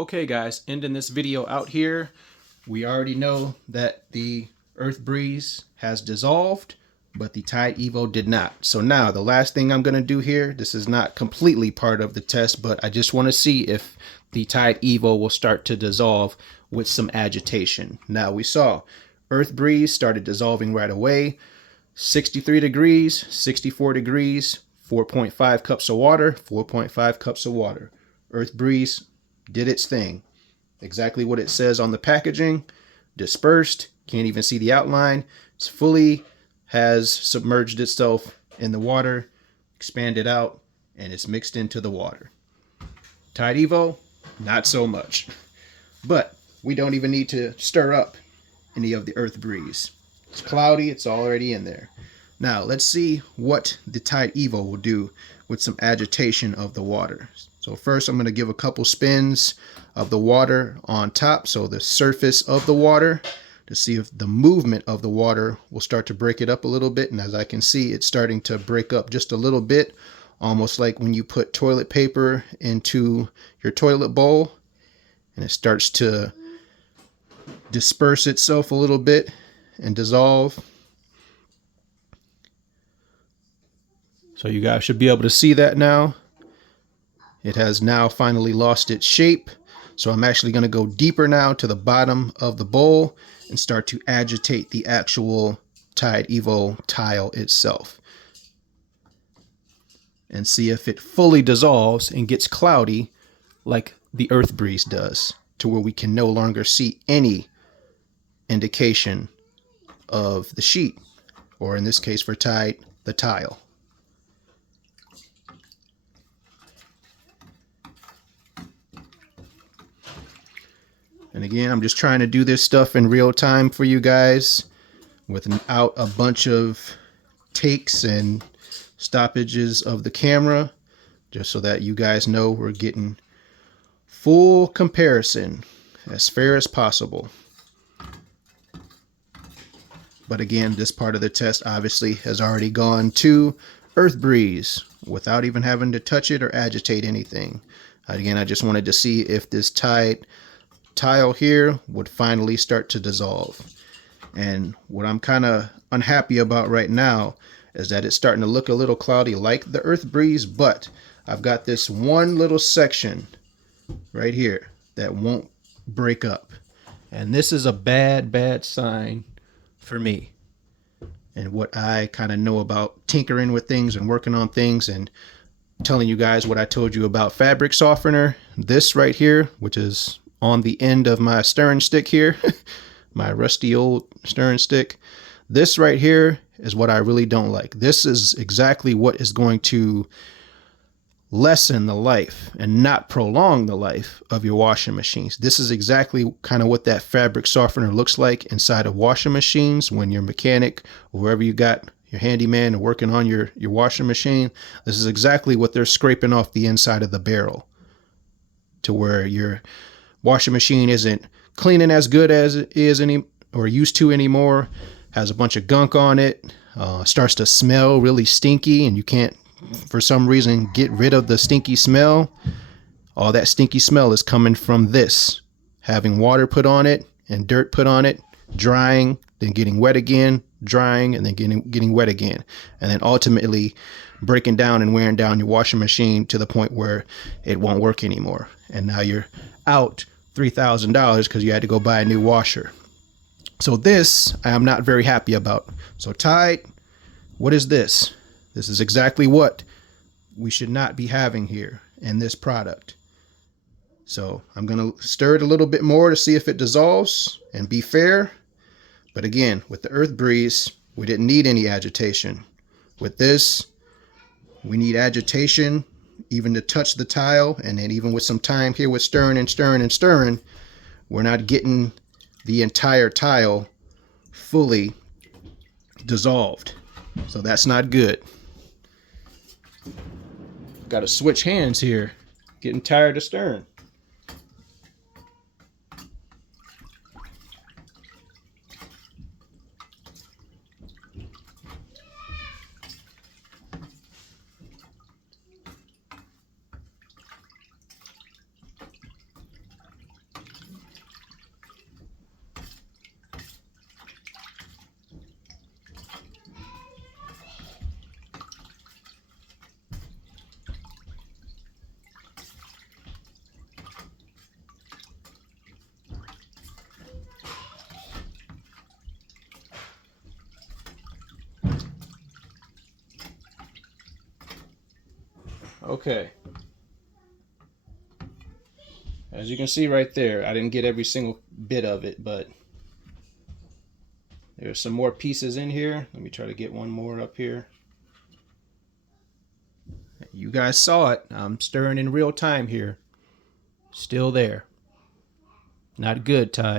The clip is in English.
Okay guys, ending this video out here. We already know that the Earth Breeze has dissolved, but the Tide Evo did not. So now the last thing I'm going to do here, this is not completely part of the test, but I just want to see if the Tide Evo will start to dissolve with some agitation. Now we saw Earth Breeze started dissolving right away. 63 degrees, 64 degrees, 4.5 cups of water, 4.5 cups of water. Earth Breeze did its thing. Exactly what it says on the packaging. Dispersed. Can't even see the outline. It's fully has submerged itself in the water, expanded out, and it's mixed into the water. Tide Evo, not so much. But we don't even need to stir up any of the Earth Breeze. It's cloudy, it's already in there. Now let's see what the Tide Evo will do with some agitation of the water. So first I'm going to give a couple spins of the water on top, so the surface of the water, to see if the movement of the water will start to break it up a little bit. And as I can see, it's starting to break up just a little bit, almost like when you put toilet paper into your toilet bowl and it starts to disperse itself a little bit and dissolve. So you guys should be able to see that now. It has now finally lost its shape. So I'm actually going to go deeper now to the bottom of the bowl and start to agitate the actual Tide Evo tile itself. And see if it fully dissolves and gets cloudy like the Earth Breeze does, to where we can no longer see any indication of the sheet, or in this case for Tide, the tile. And again, I'm just trying to do this stuff in real time for you guys without a bunch of takes and stoppages of the camera, just so that you guys know we're getting full comparison as fair as possible. But again, this part of the test obviously has already gone to Earth Breeze without even having to touch it or agitate anything. Again, I just wanted to see if this Tide tile here would finally start to dissolve. And what I'm kind of unhappy about right now is that it's starting to look a little cloudy like the Earth Breeze, but I've got this one little section right here that won't break up. And this is a bad sign for me. And what I kind of know about tinkering with things and working on things and telling you guys what I told you about fabric softener, this right here, which is on the end of my stirring stick here, my rusty old stirring stick, this right here is what I really don't like. This is exactly what is going to lessen the life and not prolong the life of your washing machines. This is exactly kind of what that fabric softener looks like inside of washing machines when your mechanic or whoever you got, your handyman, are working on your washing machine. This is exactly what they're scraping off the inside of the barrel, to where your washing machine isn't cleaning as good as it is or used to anymore, has a bunch of gunk on it, starts to smell really stinky, and you can't for some reason get rid of the stinky smell. All that stinky smell is coming from this, having water put on it and dirt put on it, drying, then getting wet again, drying, and then getting wet again, and then ultimately breaking down and wearing down your washing machine to the point where it won't work anymore. And now you're out $3,000 because you had to go buy a new washer. So this I am not very happy about. So Tide, what is this? This is exactly what we should not be having here in this product. So I'm going to stir it a little bit more to see if it dissolves and be fair. But again, with the Earth Breeze, we didn't need any agitation. With this, we need agitation even to touch the tile. And then even with some time here with stirring and stirring and stirring, we're not getting the entire tile fully dissolved. So that's not good. Got to switch hands here. Getting tired of stirring. Okay. As you can see right there, I didn't get every single bit of it, but there's some more pieces in here. Let me try to get one more up here. You guys saw it. I'm stirring in real time here. Still there. Not good, Tide.